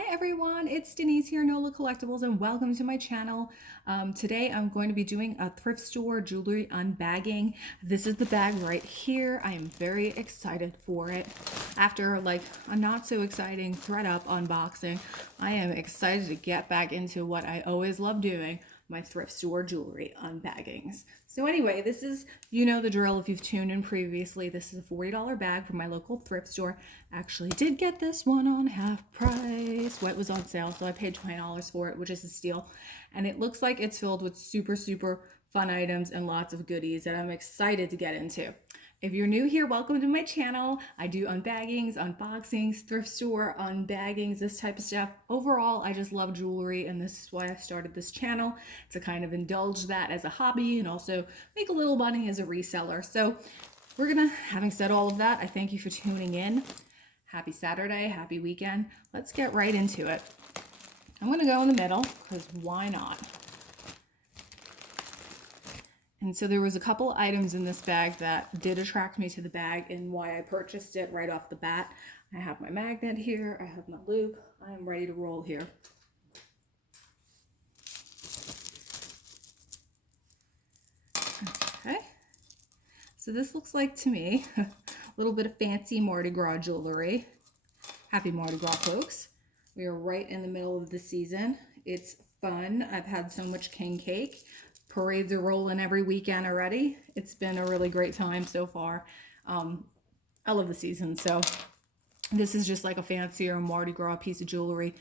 Hi everyone, it's Denise here, NOLA Collectibles, and welcome to my channel. Today I'm going to be doing a thrift store jewelry unbagging. This is the bag right here. I am very excited for it. After like a not so exciting ThredUp unboxing, I am excited to get back into what I always love doing, my thrift store jewelry unbaggings. So anyway, this is, you know the drill if you've tuned in previously. This is a $40 bag from my local thrift store. Actually did get this one on half price. Well, it was on sale, so I paid $20 for it, which is a steal. And it looks like it's filled with super fun items and lots of goodies that I'm excited to get into. If you're new here, welcome to my channel. I do unbaggings, unboxings, thrift store unbaggings, this type of stuff. Overall, I just love jewelry, and this is why I started this channel, to kind of indulge that as a hobby and also make a little money as a reseller. So having said all of that, I thank you for tuning in. Happy Saturday, happy weekend. Let's get right into it. I'm gonna go in the middle, because why not? And so there was a couple items in this bag that did attract me to the bag and why I purchased it right off the bat. I have my magnet here, I have my loop, I am ready to roll here. Okay, so this looks like to me a little bit of fancy Mardi Gras jewelry. Happy Mardi Gras, folks. We are right in the middle of the season. It's fun. I've had so much king cake. Parades are rolling every weekend already. It's been a really great time so far. I love the season. So this is just like a fancier Mardi Gras piece of jewelry.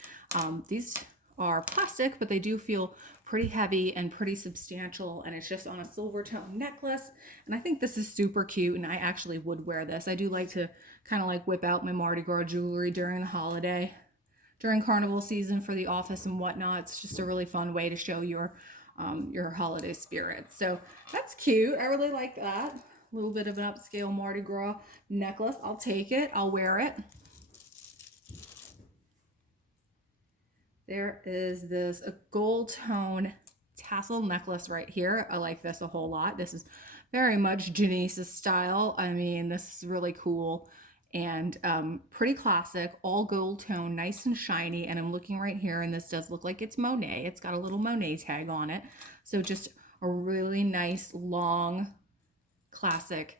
These are plastic, but they do feel pretty heavy and pretty substantial, and it's just on a Silvertone necklace. And I think this is super cute, and I actually would wear this. I do like to kind of like whip out my Mardi Gras jewelry during the holiday, during carnival season for the office and whatnot. It's just a really fun way to show your holiday spirit. So that's cute. I really like that. A little bit of an upscale Mardi Gras necklace. I'll take it. I'll wear it. There is this gold tone tassel necklace right here. I like this a whole lot. This is very much Janice's style. I mean, this is really cool and pretty classic, all gold tone, nice and shiny. And I'm looking right here, and this does look like it's Monet. It's got a little Monet tag on it. So just a really nice, long, classic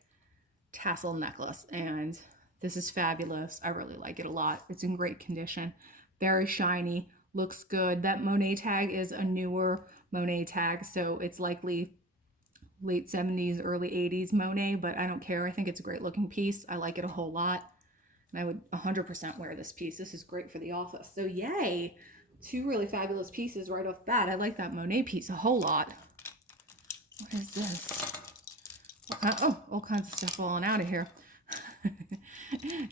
tassel necklace. And this is fabulous. I really like it a lot. It's in great condition, very shiny, looks good. That Monet tag is a newer Monet tag, so it's likely late 70s, early 80s Monet, but I don't care. I think it's a great looking piece. I like it a whole lot. And I would 100% wear this piece. This is great for the office. So yay, two really fabulous pieces right off the bat. I like that Monet piece a whole lot. What is this? All kinds of stuff falling out of here.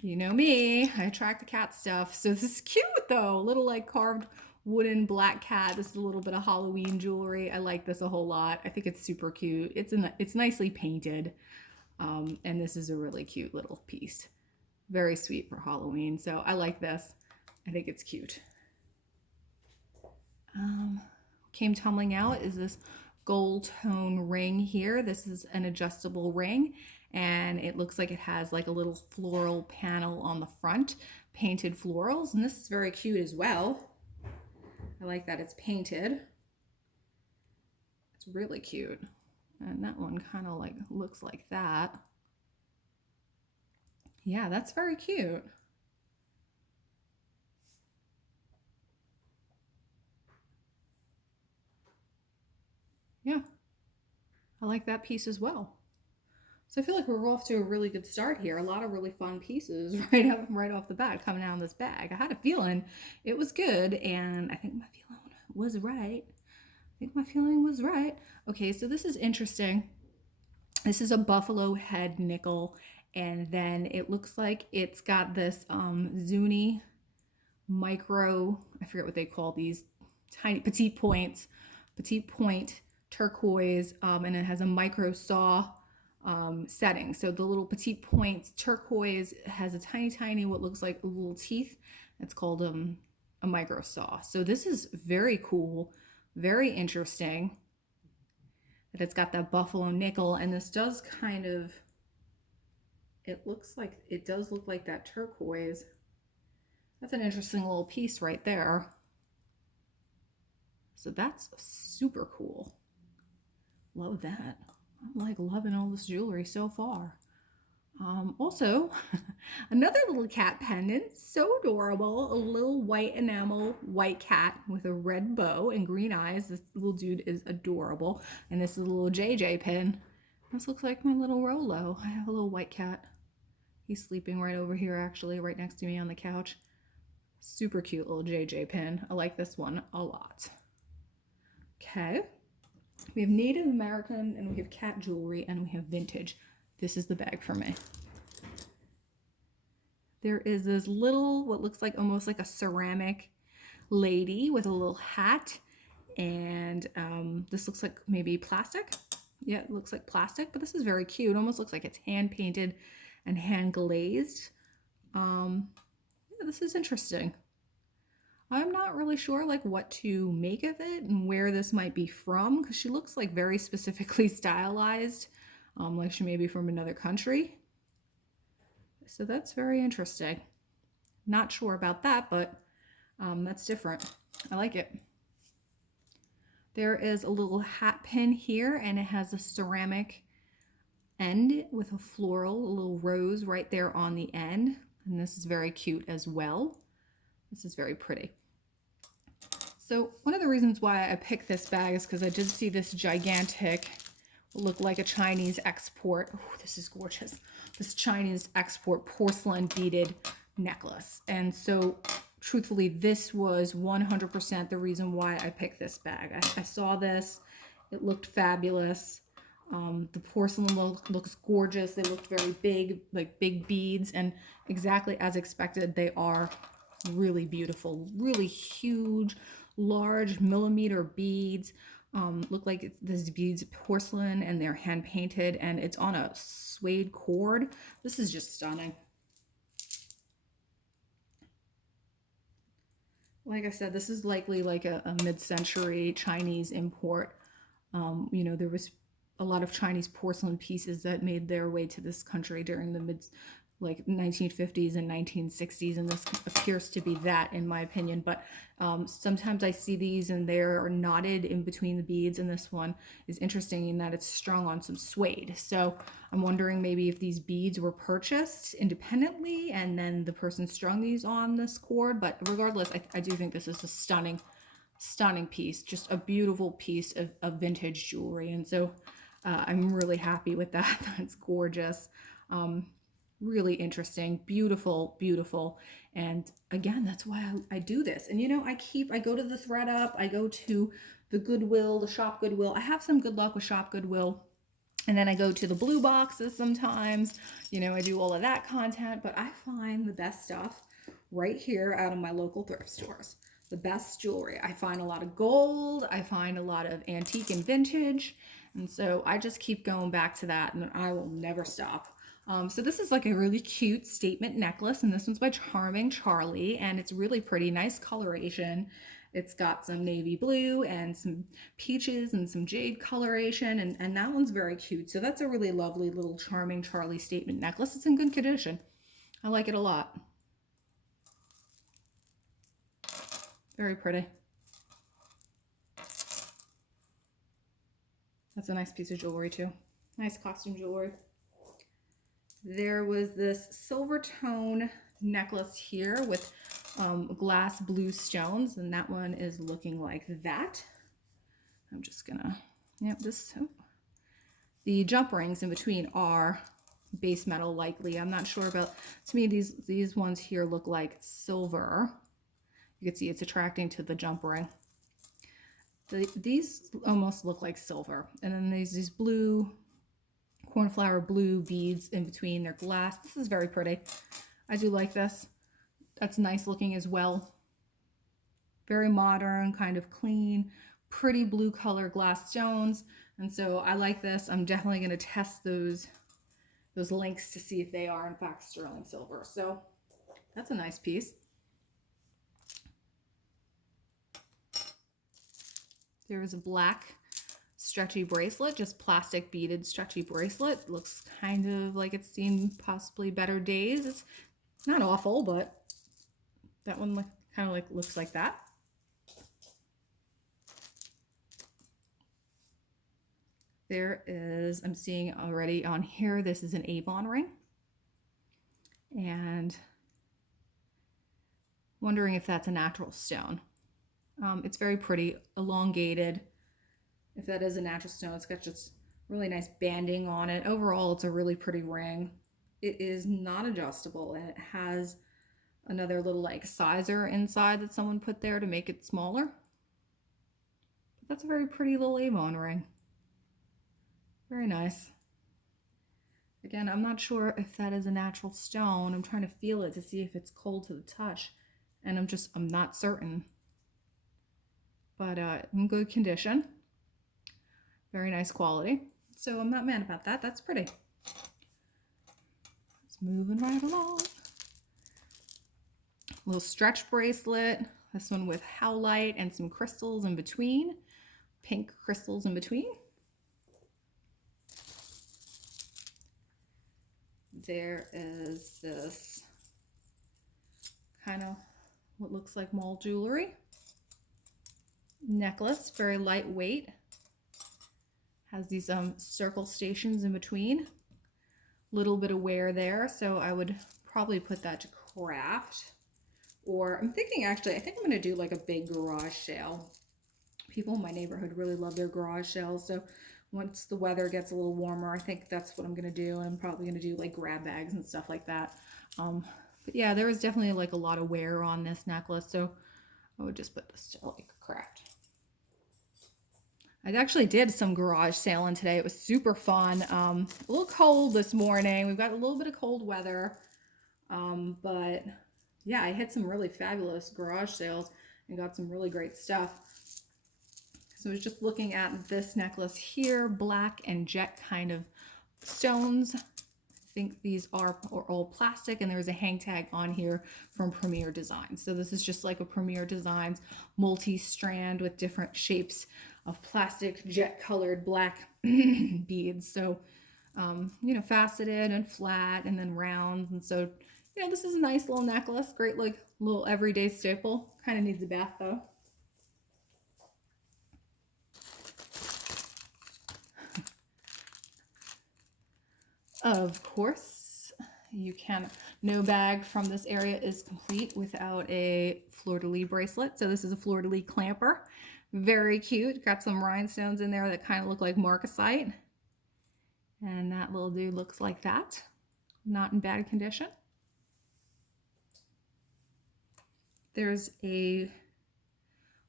You know me, I attract the cat stuff. So this is cute though, a little like carved wooden black cat. This is a little bit of Halloween jewelry. I like this a whole lot. I think it's super cute. It's nicely painted, and this is a really cute little piece. Very sweet for Halloween. So I like this. I think it's cute. Came tumbling out is this gold tone ring here. This is an adjustable ring, and it looks like it has like a little floral panel on the front, painted florals, and this is very cute as well. I like that it's painted. It's really cute. And that one kind of like looks like that. Yeah, that's very cute. Yeah, I like that piece as well. So I feel like we're off to a really good start here. A lot of really fun pieces right off the bat coming out of this bag. I had a feeling it was good, and I think my feeling was right. Okay, so this is interesting. This is a buffalo head nickel, and then it looks like it's got this Zuni micro, I forget what they call these, tiny petite point turquoise, and it has a micro saw setting. So the little petite points turquoise has a tiny what looks like little teeth. It's called a micro saw. So this is very cool, very interesting that it's got that buffalo nickel, and this does kind of, it does look like that turquoise That's an interesting little piece right there. So that's super cool. Love that. I'm like loving all this jewelry so far. Also, another little cat pendant, so adorable. A little white enamel white cat with a red bow and green eyes. This little dude is adorable. And this is a little JJ pin. This looks like my little Rolo. I have a little white cat. He's sleeping right over here, actually, right next to me on the couch. Super cute little JJ pin. I like this one a lot. Okay. We have Native American, and we have cat jewelry, and we have vintage. This is the bag for me. There is this little, what looks like almost like a ceramic lady with a little hat. And this looks like maybe plastic. Yeah, it looks like plastic, but this is very cute. It almost looks like it's hand painted and hand glazed. Yeah, this is interesting. I'm not really sure like what to make of it and where this might be from, because she looks like very specifically stylized, like she may be from another country. So that's very interesting. Not sure about that, but that's different. I like it. There is a little hat pin here, and it has a ceramic end with a floral, a little rose right there on the end. And this is very cute as well. This is very pretty. So one of the reasons why I picked this bag is because I did see this gigantic, look like a Chinese export. Oh, this is gorgeous. This Chinese export porcelain beaded necklace. And so truthfully, this was 100% the reason why I picked this bag. I saw this, it looked fabulous. The porcelain looks gorgeous. They looked very big, like big beads, and exactly as expected, they are really beautiful, really huge, large millimeter beads. Look like this beads porcelain, and they're hand painted, and it's on a suede cord. This is just stunning. Like I said, this is likely like a mid-century Chinese import. You know, there was a lot of Chinese porcelain pieces that made their way to this country during the like 1950s and 1960s, and this appears to be that, in my opinion. But sometimes I see these and they're knotted in between the beads, and this one is interesting in that it's strung on some suede. So I'm wondering maybe if these beads were purchased independently and then the person strung these on this cord. But regardless, I do think this is a stunning piece, just a beautiful piece of vintage jewelry. And so I'm really happy with that. That's gorgeous. Really interesting, beautiful, beautiful. And again, that's why I do this. And you know, I go to the ThredUp, I go to the Goodwill, the Shop Goodwill. I have some good luck with Shop Goodwill. And then I go to the blue boxes sometimes. You know, I do all of that content, but I find the best stuff right here out of my local thrift stores. The best jewelry. I find a lot of gold. I find a lot of antique and vintage. And so I just keep going back to that, and I will never stop. So this is like a really cute statement necklace, and this one's by Charming Charlie, and it's really pretty, nice coloration. It's got some navy blue and some peaches and some jade coloration, and that one's very cute. So that's a really lovely little Charming Charlie statement necklace. It's in good condition. I like it a lot. Very pretty. That's a nice piece of jewelry too. Nice costume jewelry. There was this Silvertone necklace here with glass blue stones, and that one is looking like that. I'm just gonna, yep, the jump rings in between are base metal likely. I'm not sure about, to me these ones here look like silver. You can see it's attracting to the jump ring. These almost look like silver. And then there's these blue, cornflower blue beads in between. They're glass. This is very pretty. I do like this. That's nice looking as well. Very modern, kind of clean, pretty blue color glass stones. And so I like this. I'm definitely going to test those links to see if they are in fact sterling silver. So that's a nice piece. There is a black stretchy bracelet, just plastic beaded stretchy bracelet. Looks kind of like it's seen possibly better days. It's not awful, but That one kind of like looks like that. There is, I'm seeing already on here, this is an Avon ring. And wondering if that's a natural stone. It's very pretty, elongated. If that is a natural stone, it's got just really nice banding on it. Overall, it's a really pretty ring. It is not adjustable, and it has another little like sizer inside that someone put there to make it smaller. But that's a very pretty little Avon ring. Very nice. Again, I'm not sure if that is a natural stone. I'm trying to feel it to see if it's cold to the touch, and I'm not certain. But in good condition. Very nice quality. So I'm not mad about that. That's pretty. It's moving right along. Little stretch bracelet. This one with howlite and some crystals in between. Pink crystals in between. There is this kind of what looks like mall jewelry. Necklace, very lightweight. Has these circle stations in between. Little bit of wear there, so I would probably put that to craft. Or I'm thinking actually, I think I'm going to do like a big garage sale. People in my neighborhood really love their garage sales, so once the weather gets a little warmer, I think that's what I'm going to do. And I'm probably going to do like grab bags and stuff like that. But yeah, there was definitely like a lot of wear on this necklace, so I would just put this to like craft. I actually did some garage sailing today. It was super fun. A little cold this morning. We've got a little bit of cold weather. But yeah, I hit some really fabulous garage sales and got some really great stuff. So I was just looking at this necklace here, black and jet kind of stones. I think these are all plastic, and there's a hang tag on here from Premier Designs. So this is just like a Premier Designs multi-strand with different shapes of plastic jet colored black beads. So, you know, faceted and flat and then rounds. And so, you know, this is a nice little necklace. Great, like little everyday staple. Kind of needs a bath though. Of course, you can, no bag from this area is complete without a Fleur-De-Lis bracelet. So this is a Fleur-De-Lis clamper. Very cute. Got some rhinestones in there that kind of look like marcasite. And that little dude looks like that. Not in bad condition. There's a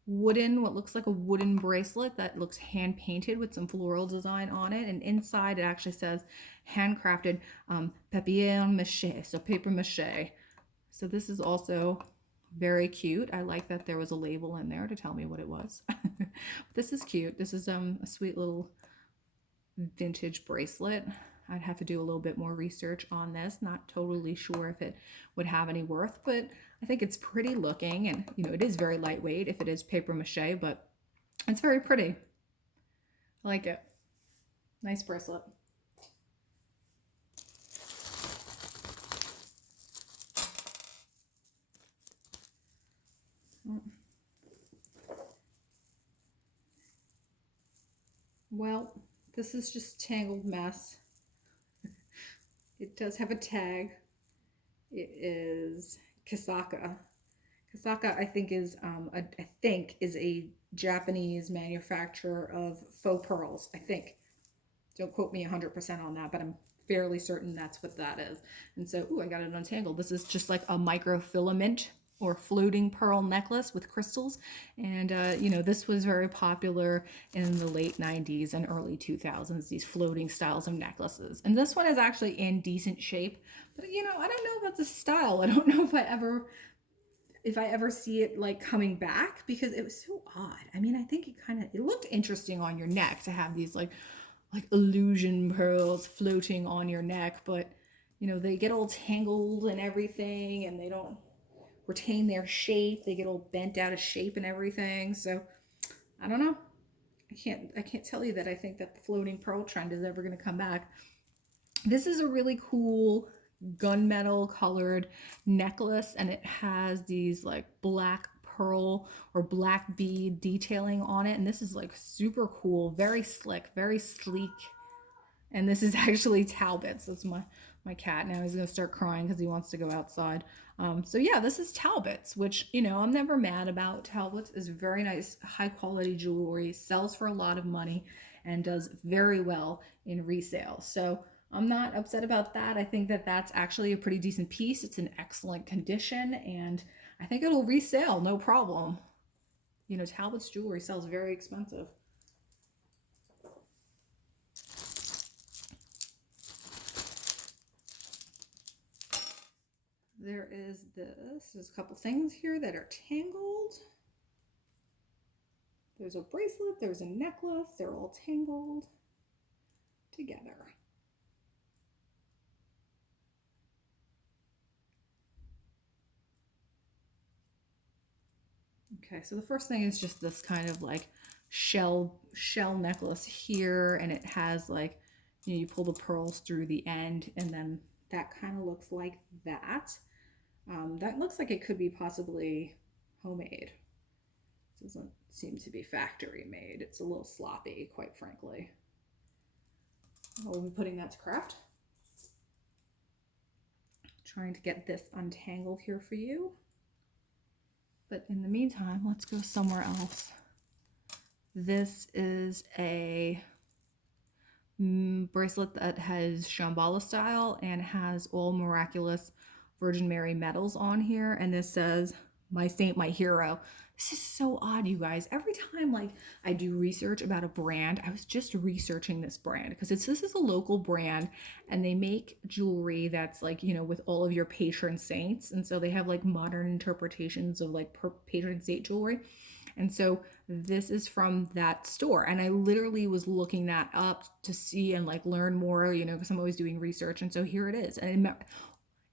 wooden, what looks like a wooden bracelet that looks hand painted with some floral design on it, and inside it actually says handcrafted papier mâché, so paper mache. So this is also very cute. I like that there was a label in there to tell me what it was. This is cute. This is a sweet little vintage bracelet. I'd have to do a little bit more research on this. Not totally sure if it would have any worth, but I think it's pretty looking, and you know, it is very lightweight if it is paper mache, but it's very pretty. I like it. Nice bracelet. Well, this is just tangled mess. It does have a tag. It is Kasaka. Kasaka, I think, is a Japanese manufacturer of faux pearls. I think. Don't quote me 100% on that, but I'm fairly certain that's what that is. And so, ooh, I got it untangled. This is just like a microfilament or floating pearl necklace with crystals. And, you know, this was very popular in the late 90s and early 2000s, these floating styles of necklaces. And this one is actually in decent shape, but, you know, I don't know about the style. I don't know if I ever see it like coming back, because it was so odd. I mean, I think it looked interesting on your neck to have these like illusion pearls floating on your neck, but, you know, they get all tangled and everything, and they don't retain their shape. They get all bent out of shape and everything. So I don't know. I can't tell you that I think that the floating pearl trend is ever going to come back. This is a really cool gunmetal colored necklace, and it has these like black pearl or black bead detailing on it. And this is like super cool, very slick, very sleek. And this is actually Talbot's. That's my cat. Now he's gonna start crying because he wants to go outside. So yeah, this is Talbot's, which, you know, I'm never mad about. Talbot's is very nice, high quality jewelry, sells for a lot of money, and does very well in resale. So I'm not upset about that. I think that that's actually a pretty decent piece. It's in excellent condition, and I think it'll resell no problem. You know, Talbot's jewelry sells very expensive. There is this. There's a couple things here that are tangled. There's a bracelet, there's a necklace, they're all tangled together. Okay, so the first thing is just this kind of like shell necklace here, and it has like, you know, you pull the pearls through the end, and then that kind of looks like that. That looks like it could be possibly homemade. It doesn't seem to be factory made. It's a little sloppy, quite frankly. We'll be putting that to craft. Trying to get this untangled here for you. But in the meantime, let's go somewhere else. This is a bracelet that has Shambhala style and has all miraculous Virgin Mary medals on here. And this says, "My saint, my hero." This is so odd, you guys. Every time like I do research about a brand, I was just researching this brand because this is a local brand, and they make jewelry that's like, you know, with all of your patron saints. And so they have like modern interpretations of like patron saint jewelry. And so this is from that store. And I literally was looking that up to see and like learn more, you know, because I'm always doing research. And so here it is. And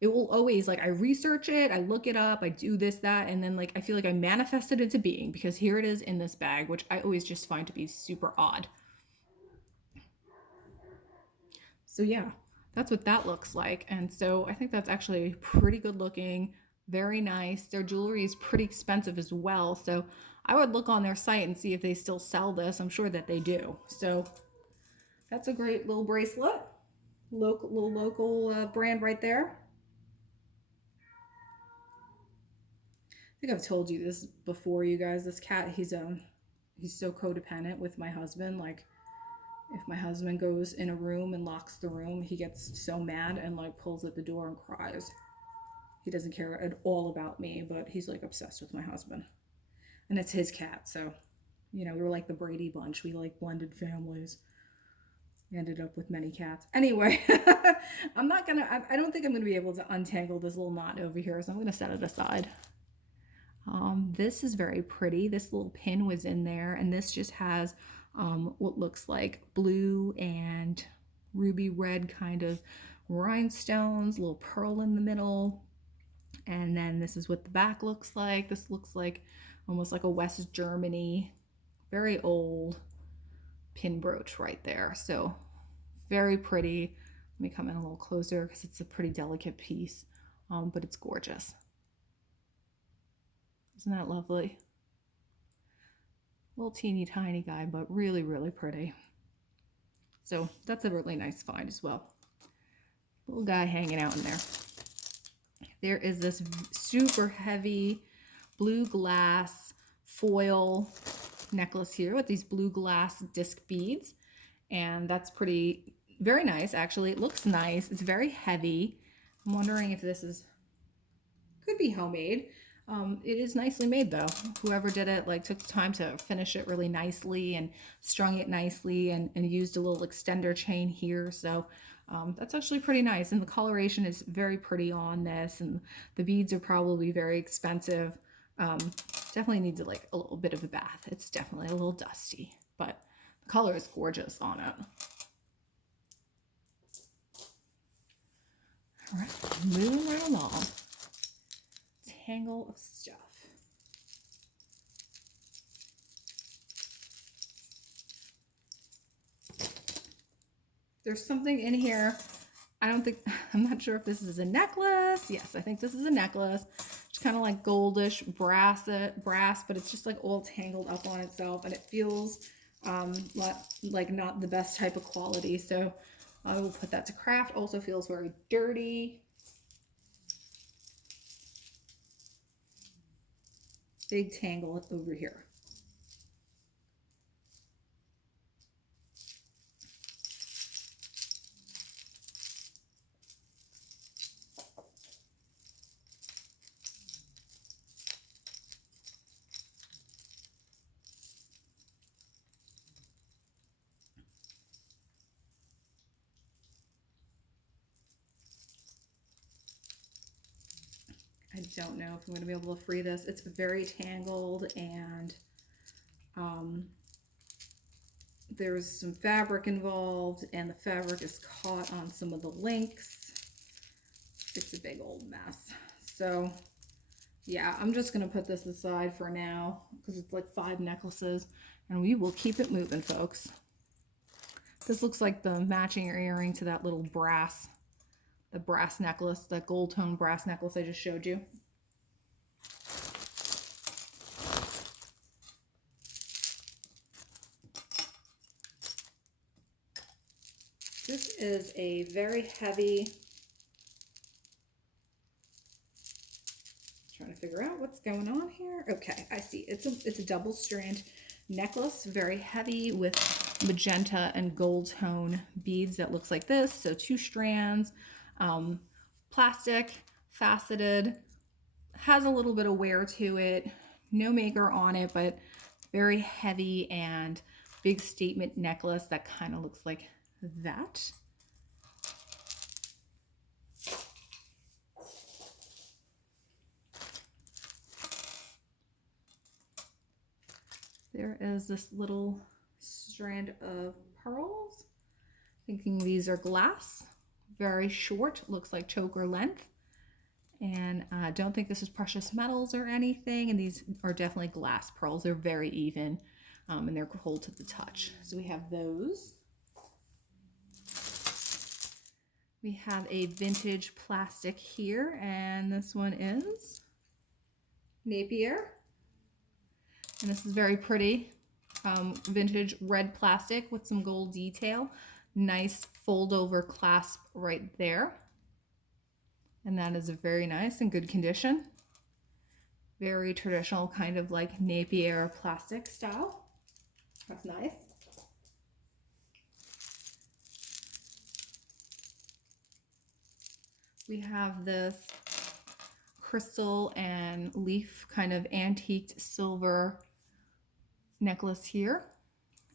it will always, like, I research it, I look it up, I do this, that, and then like I feel like I manifest it into being because here it is in this bag, which I always just find to be super odd. So yeah, that's what that looks like. And so I think that's actually pretty good looking, very nice. Their jewelry is pretty expensive as well. So I would look on their site and see if they still sell this. I'm sure that they do. So that's a great little bracelet. Local brand right there. I think I've told you this before, you guys. This cat, he's so codependent with my husband. Like, if my husband goes in a room and locks the room, he gets so mad and like pulls at the door and cries. He doesn't care at all about me, but he's like obsessed with my husband. And it's his cat, so, you know, we were like the Brady Bunch. We like blended families. We ended up with many cats. Anyway, I don't think I'm gonna be able to untangle this little knot over here, so I'm gonna set it aside. This is very pretty. This little pin was in there, and this just has what looks like blue and ruby red kind of rhinestones, a little pearl in the middle. And then this is what the back looks like. This looks like almost like a West Germany, very old pin brooch right there. So very pretty. Let me come in a little closer because it's a pretty delicate piece, but it's gorgeous. Isn't that lovely? Little teeny tiny guy, but really, really pretty. So that's a really nice find as well. Little guy hanging out in there. There is this super heavy blue glass foil necklace here with these blue glass disc beads. And that's very nice, actually. It looks nice. It's very heavy. I'm wondering if this could be homemade. It is nicely made though. Whoever did it like took the time to finish it really nicely and strung it nicely and used a little extender chain here. So that's actually pretty nice. And the coloration is very pretty on this, and the beads are probably very expensive. Definitely needs like a little bit of a bath. It's definitely a little dusty, but the color is gorgeous on it. All right, moving right along. Tangle of stuff. There's something in here. I don't think, I'm not sure if this is a necklace. Yes, I think this is a necklace. It's kind of like goldish brass, but it's just like all tangled up on itself, and it feels like not the best type of quality. So I will put that to craft. Also feels very dirty. Big tangle over here. I don't know if I'm going to be able to free this. It's very tangled, and there's some fabric involved, and the fabric is caught on some of the links. It's a big old mess. So yeah, I'm just going to put this aside for now because it's like 5 necklaces, and we will keep it moving, folks. This looks like the matching earring to that little brass, the brass necklace, that gold tone brass necklace I just showed you. This is a very heavy, trying to figure out what's going on here. Okay, I see. It's a double strand necklace, very heavy with magenta and gold tone beads that looks like this. So 2 strands, plastic, faceted, has a little bit of wear to it, no maker on it, but very heavy and big statement necklace that kind of looks like that. There is this little strand of pearls. Thinking these are glass, very short, looks like choker length. And I don't think this is precious metals or anything. And these are definitely glass pearls. They're very even, and they're cold to the touch. So we have those. We have a vintage plastic here, and this one is Napier. And this is very pretty. Vintage red plastic with some gold detail. Nice fold over clasp right there. And that is a very nice and good condition. Very traditional, kind of like Napier plastic style. That's nice. We have this crystal and leaf kind of antiqued silver necklace here.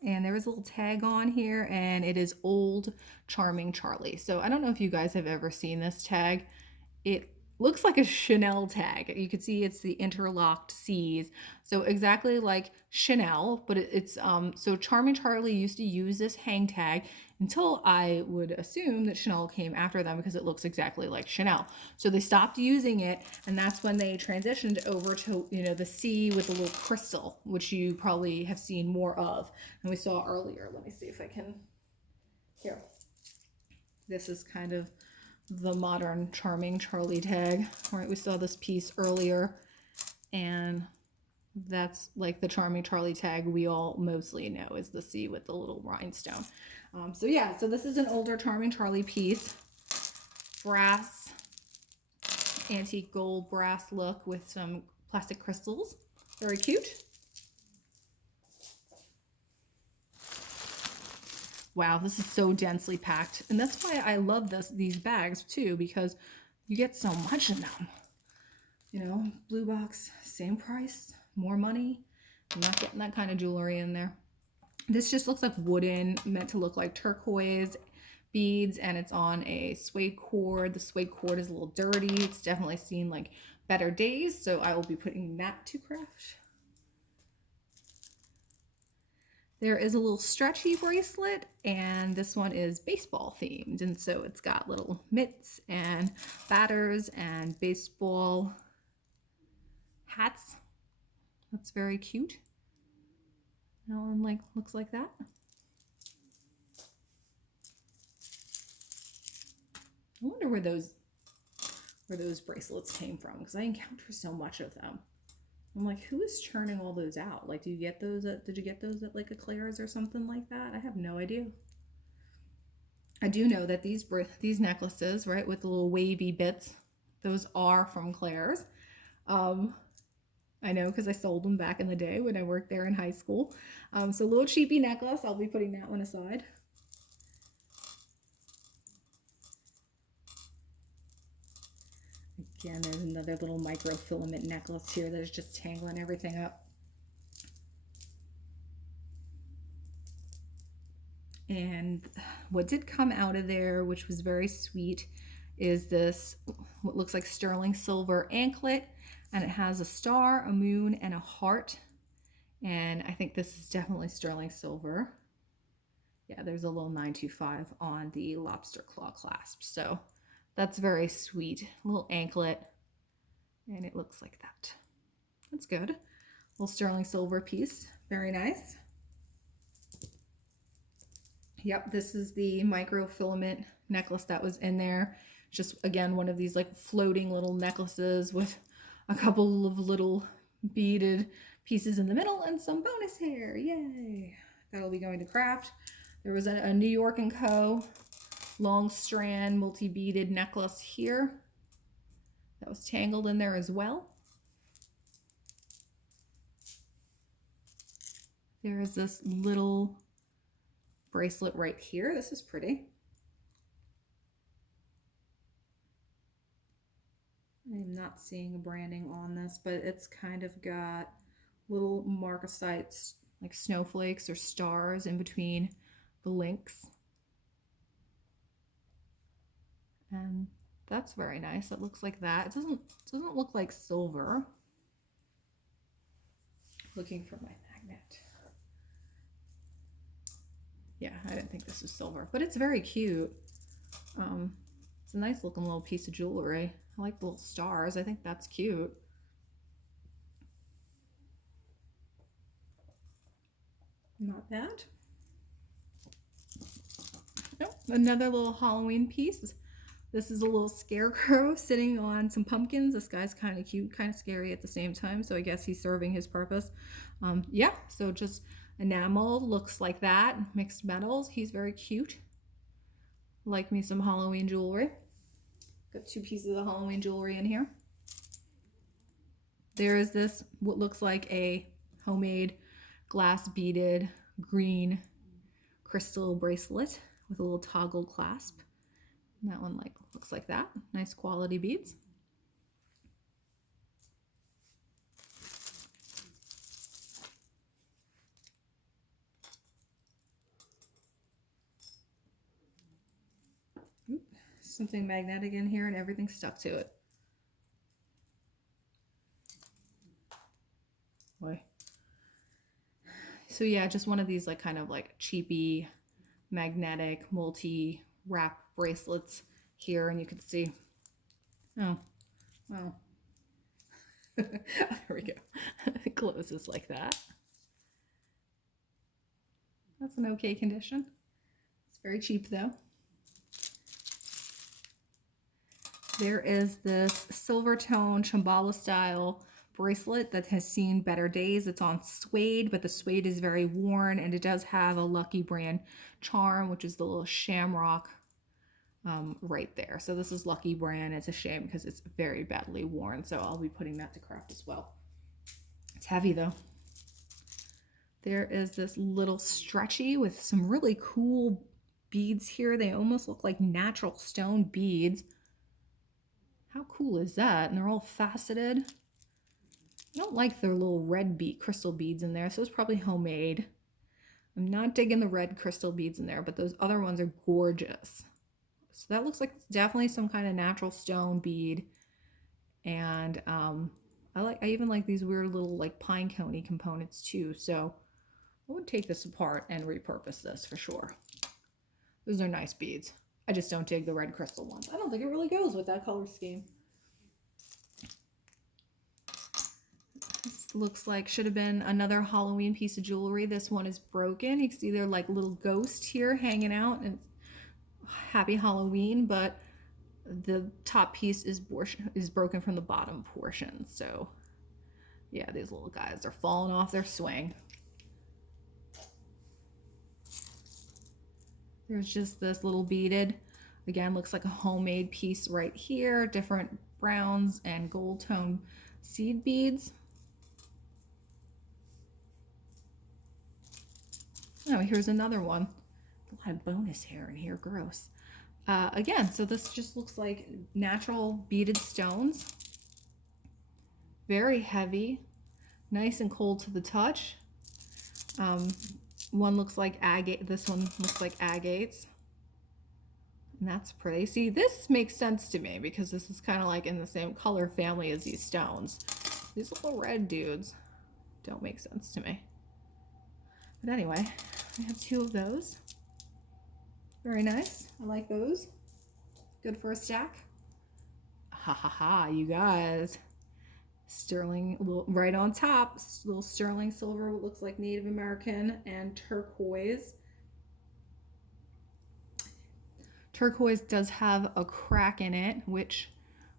And there is a little tag on here, and it is Old Charming Charlie. So I don't know if you guys have ever seen this tag. It looks like a Chanel tag. You can see it's the interlocked C's. So exactly like Chanel, but it's so Charming Charlie used to use this hang tag until I would assume that Chanel came after them because it looks exactly like Chanel. So they stopped using it, and that's when they transitioned over to, you know, the C with the little crystal, which you probably have seen more of. And we saw earlier. Let me see if I can, here. This is kind of the modern Charming Charlie tag. All right, we saw this piece earlier, and that's like the Charming Charlie tag we all mostly know is the C with the little rhinestone. So yeah, so this is an older Charming Charlie piece. Brass, antique gold brass look with some plastic crystals. Very cute. Wow, this is so densely packed. And that's why I love these bags too, because you get so much in them. You know, blue box, same price, more money. I'm not getting that kind of jewelry in there. This just looks like wooden, meant to look like turquoise beads, and it's on a suede cord. The suede cord is a little dirty. It's definitely seen like better days, so I will be putting that to craft. There is a little stretchy bracelet, and this one is baseball themed, and so it's got little mitts and batters and baseball hats. That's very cute. That one looks like that. I wonder where those bracelets came from, because I encounter so much of them. I'm like, who is churning all those out? Like, do you get those at, did you get those at like a Claire's or something like that? I have no idea. I do know that these necklaces, right, with the little wavy bits, those are from Claire's. I know because I sold them back in the day when I worked there in high school. So a little cheapy necklace, I'll be putting that one aside. Again, there's another little microfilament necklace here that is just tangling everything up. And what did come out of there, which was very sweet, is this, what looks like sterling silver anklet. And it has a star, a moon, and a heart. And I think this is definitely sterling silver. Yeah, there's a little 925 on the lobster claw clasp. So that's very sweet. A little anklet. And it looks like that. That's good. Little sterling silver piece. Very nice. Yep, this is the microfilament necklace that was in there. Just, again, one of these like floating little necklaces with a couple of little beaded pieces in the middle and some bonus hair. Yay! That'll be going to craft. There was a New York & Co. long strand multi-beaded necklace here that was tangled in there as well. There is this little bracelet right here. This is pretty. I'm not seeing branding on this, but it's kind of got little marcasites, like snowflakes or stars in between the links. And that's very nice. It looks like that. It doesn't look like silver. Looking for my magnet. Yeah, I didn't think this was silver, but it's very cute. It's a nice looking little piece of jewelry. I like the little stars. I think that's cute. Not bad. Oh, another little Halloween piece. This is a little scarecrow sitting on some pumpkins. This guy's kind of cute, kind of scary at the same time, so I guess he's serving his purpose. Yeah, so just enamel looks like that. Mixed metals. He's very cute. Like me some Halloween jewelry. Got two pieces of Halloween jewelry in here. There is this, what looks like a homemade glass beaded green crystal bracelet with a little toggle clasp. And that one looks like that. Nice quality beads. Oop, something magnetic in here and everything stuck to it. Boy. So yeah, just one of these like kind of like cheapy magnetic multi-wrap bracelets here, and you can see, oh, well, there we go. It closes like that. That's an okay condition. It's very cheap though. There is this Silvertone Chambala style bracelet that has seen better days. It's on suede, but the suede is very worn, and it does have a Lucky Brand charm, which is the little shamrock right there. So this is Lucky Brand. It's a shame because it's very badly worn, so I'll be putting that to craft as well. It's heavy though. There is this little Stretchy with some really cool beads here. They almost look like natural stone beads. How cool is that? And they're all faceted. I don't like their little red crystal beads in there, so it's probably homemade. I'm not digging the red crystal beads in there, but those other ones are gorgeous. So that looks like definitely some kind of natural stone bead. And I even like these weird little like pine coney components too. So I would take this apart and repurpose this for sure. Those are nice beads. I just don't dig the red crystal ones. I don't think it really goes with that color scheme. This looks like should have been another Halloween piece of jewelry. This one is broken. You can see they're like little ghosts here hanging out, and happy Halloween, but the top piece is broken from the bottom portion. So yeah, these little guys are falling off their swing. There's just this little beaded, again, looks like a homemade piece right here, different browns and gold tone seed beads. Oh, here's another one. A lot of bonus hair in here, gross. Again, so this just looks like natural beaded stones. Very heavy, nice and cold to the touch. One looks like agate, this one looks like agates. And that's pretty. See, this makes sense to me because this is kind of like in the same color family as these stones. These little red dudes don't make sense to me. But anyway, I have two of those. Very nice. I like those. Good for a stack. Ha ha ha, you guys. Sterling, right on top, little sterling silver, what looks like Native American, and turquoise. Turquoise does have a crack in it, which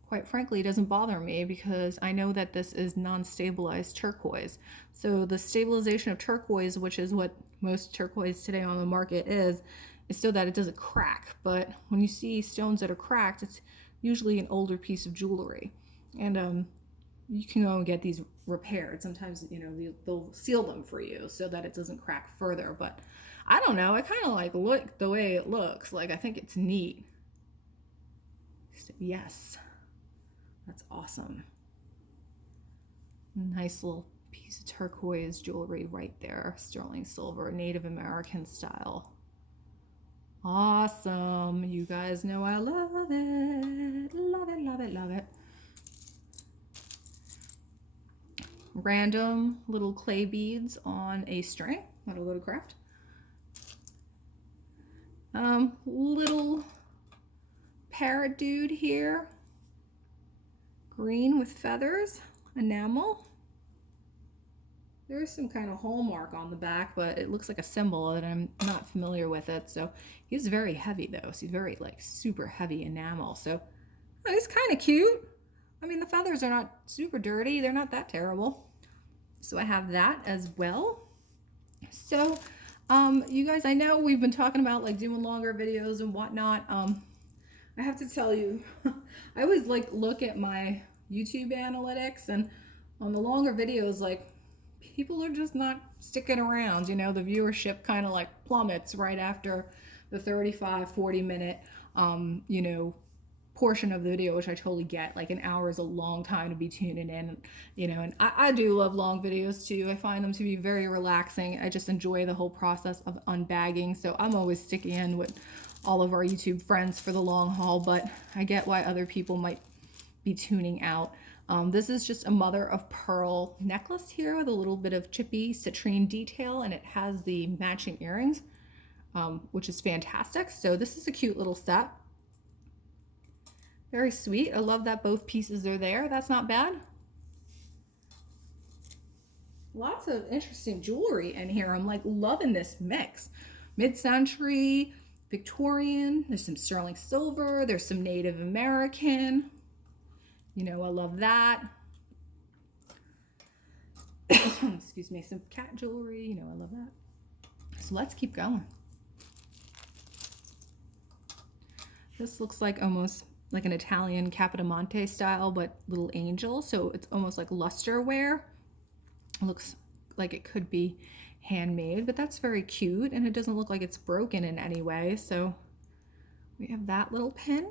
quite frankly doesn't bother me because I know that this is non-stabilized turquoise. So the stabilization of turquoise, which is what most turquoise today on the market is so that it doesn't crack. But when you see stones that are cracked, it's usually an older piece of jewelry. And you can go and get these repaired. Sometimes, you know, they'll seal them for you so that it doesn't crack further. But I don't know. I kind of like look the way it looks. Like, I think it's neat. So, yes. That's awesome. Nice little piece of turquoise jewelry right there. Sterling silver, Native American style. Awesome. You guys know I love it. Love it, love it, love it. Random little clay beads on a string. That'll go to craft. Little parrot dude here. Green with feathers. Enamel. There's some kind of hallmark on the back, but it looks like a symbol and I'm not familiar with it. So he's very heavy though. So he's very like super heavy enamel. So oh, he's kind of cute. I mean, the feathers are not super dirty. They're not that terrible. So I have that as well. So you guys, I know we've been talking about like doing longer videos and whatnot. I have to tell you, I always like look at my YouTube analytics, and on the longer videos, like, people are just not sticking around. You know, the viewership kind of like plummets right after the 35-40 minute you know, portion of the video, which I totally get. Like, an hour is a long time to be tuning in, you know, and I do love long videos too. I find them to be very relaxing. I just enjoy the whole process of unbagging, so I'm always sticking in with all of our YouTube friends for the long haul, but I get why other people might be tuning out. This is just a mother of pearl necklace here with a little bit of chippy citrine detail, and it has the matching earrings, which is fantastic. So this is a cute little set. Very sweet. I love that both pieces are there. That's not bad. Lots of interesting jewelry in here. I'm like loving this mix. Mid-century, Victorian, there's some sterling silver, there's some Native American. You know, I love that. Excuse me, some cat jewelry. You know, I love that. So let's keep going. This looks like almost like an Italian Capodimonte style, but little angel. So it's almost like luster wear. It looks like it could be handmade, but that's very cute. And it doesn't look like it's broken in any way. So we have that little pin.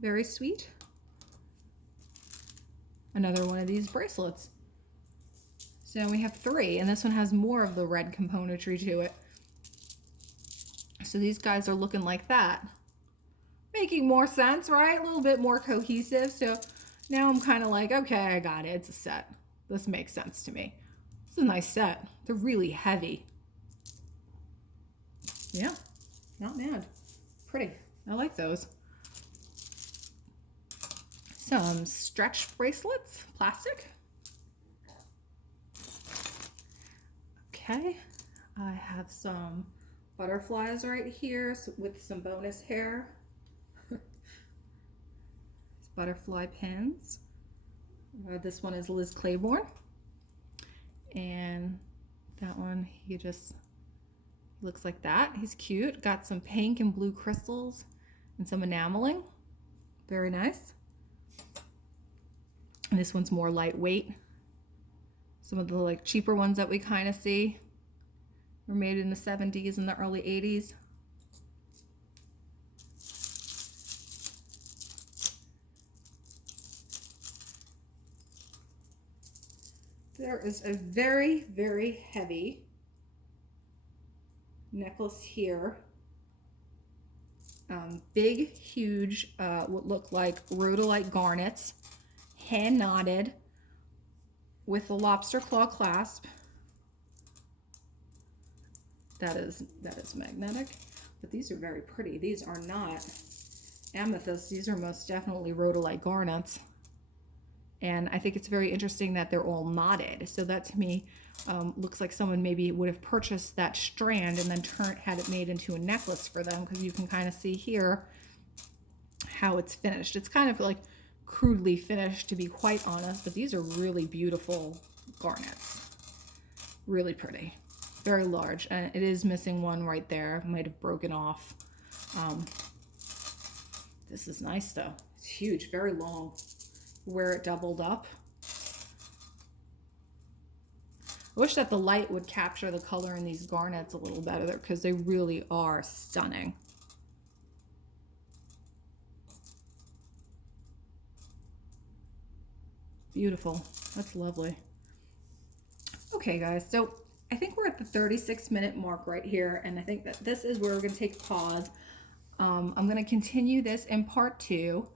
Very sweet. Another one of these bracelets. So we have 3, and this one has more of the red componentry to it. So these guys are looking like that. Making more sense, right? A little bit more cohesive. So now I'm kind of like, okay, I got it. It's a set. This makes sense to me. It's a nice set. They're really heavy. Yeah, not bad. Pretty. I like those. Some stretch bracelets, plastic. Okay, I have some butterflies right here with some bonus hair. butterfly pins. This one is Liz Claiborne. And that one, he just looks like that. He's cute. Got some pink and blue crystals and some enameling. Very nice. And this one's more lightweight. Some of the like cheaper ones that we kind of see were made in the 70s and the early 80s. There is a very, very heavy necklace here. Big, huge, what look like rhodolite garnets, hand knotted with a lobster claw clasp. That is magnetic, but these are very pretty. These are not amethyst. These are most definitely rhodolite garnets. And I think it's very interesting that they're all knotted. So that to me looks like someone maybe would have purchased that strand and then had it made into a necklace for them, because you can kind of see here how it's finished. It's kind of like crudely finished, to be quite honest, but these are really beautiful garnets. Really pretty. Very large. And it is missing one right there. Might have broken off. This is nice though. It's huge, very long. Where it doubled up. I wish that the light would capture the color in these garnets a little better, because they really are stunning. Beautiful. That's lovely. Okay, guys, so I think we're at the 36-minute mark right here, and I think that this is where we're going to take a pause. I'm going to continue this in part 2.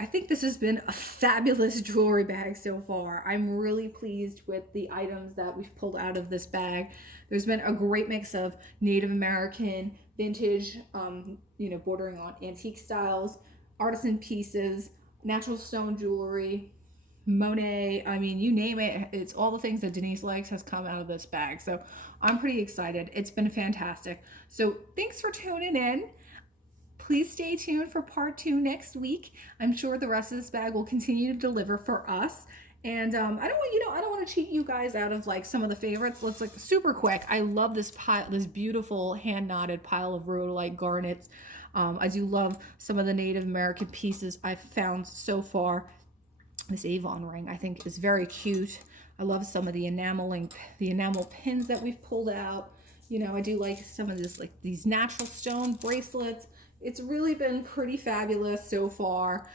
I think this has been a fabulous jewelry bag so far. I'm really pleased with the items that we've pulled out of this bag. There's been a great mix of Native American, vintage, you know, bordering on antique styles, artisan pieces, natural stone jewelry, Monet. I mean, you name it. It's all the things that Denise likes has come out of this bag. So I'm pretty excited. It's been fantastic. So thanks for tuning in. Please stay tuned for part 2 next week. I'm sure the rest of this bag will continue to deliver for us. And I don't want to cheat you guys out of like some of the favorites. Let's like super quick. I love this pile, this beautiful hand knotted pile of rhodolite garnets. I do love some of the Native American pieces I've found so far. This Avon ring I think is very cute. I love some of the enamel pins that we've pulled out. You know, I do like some of this, like these natural stone bracelets. It's really been pretty fabulous so far.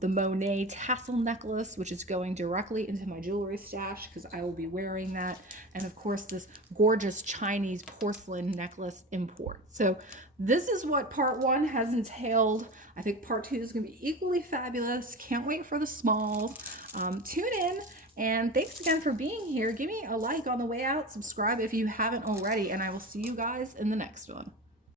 The Monet tassel necklace, which is going directly into my jewelry stash because I will be wearing that. And of course, this gorgeous Chinese porcelain necklace import. So this is what part 1 has entailed. I think part 2 is going to be equally fabulous. Can't wait for the smalls. Tune in. And thanks again for being here. Give me a like on the way out. Subscribe if you haven't already. And I will see you guys in the next one.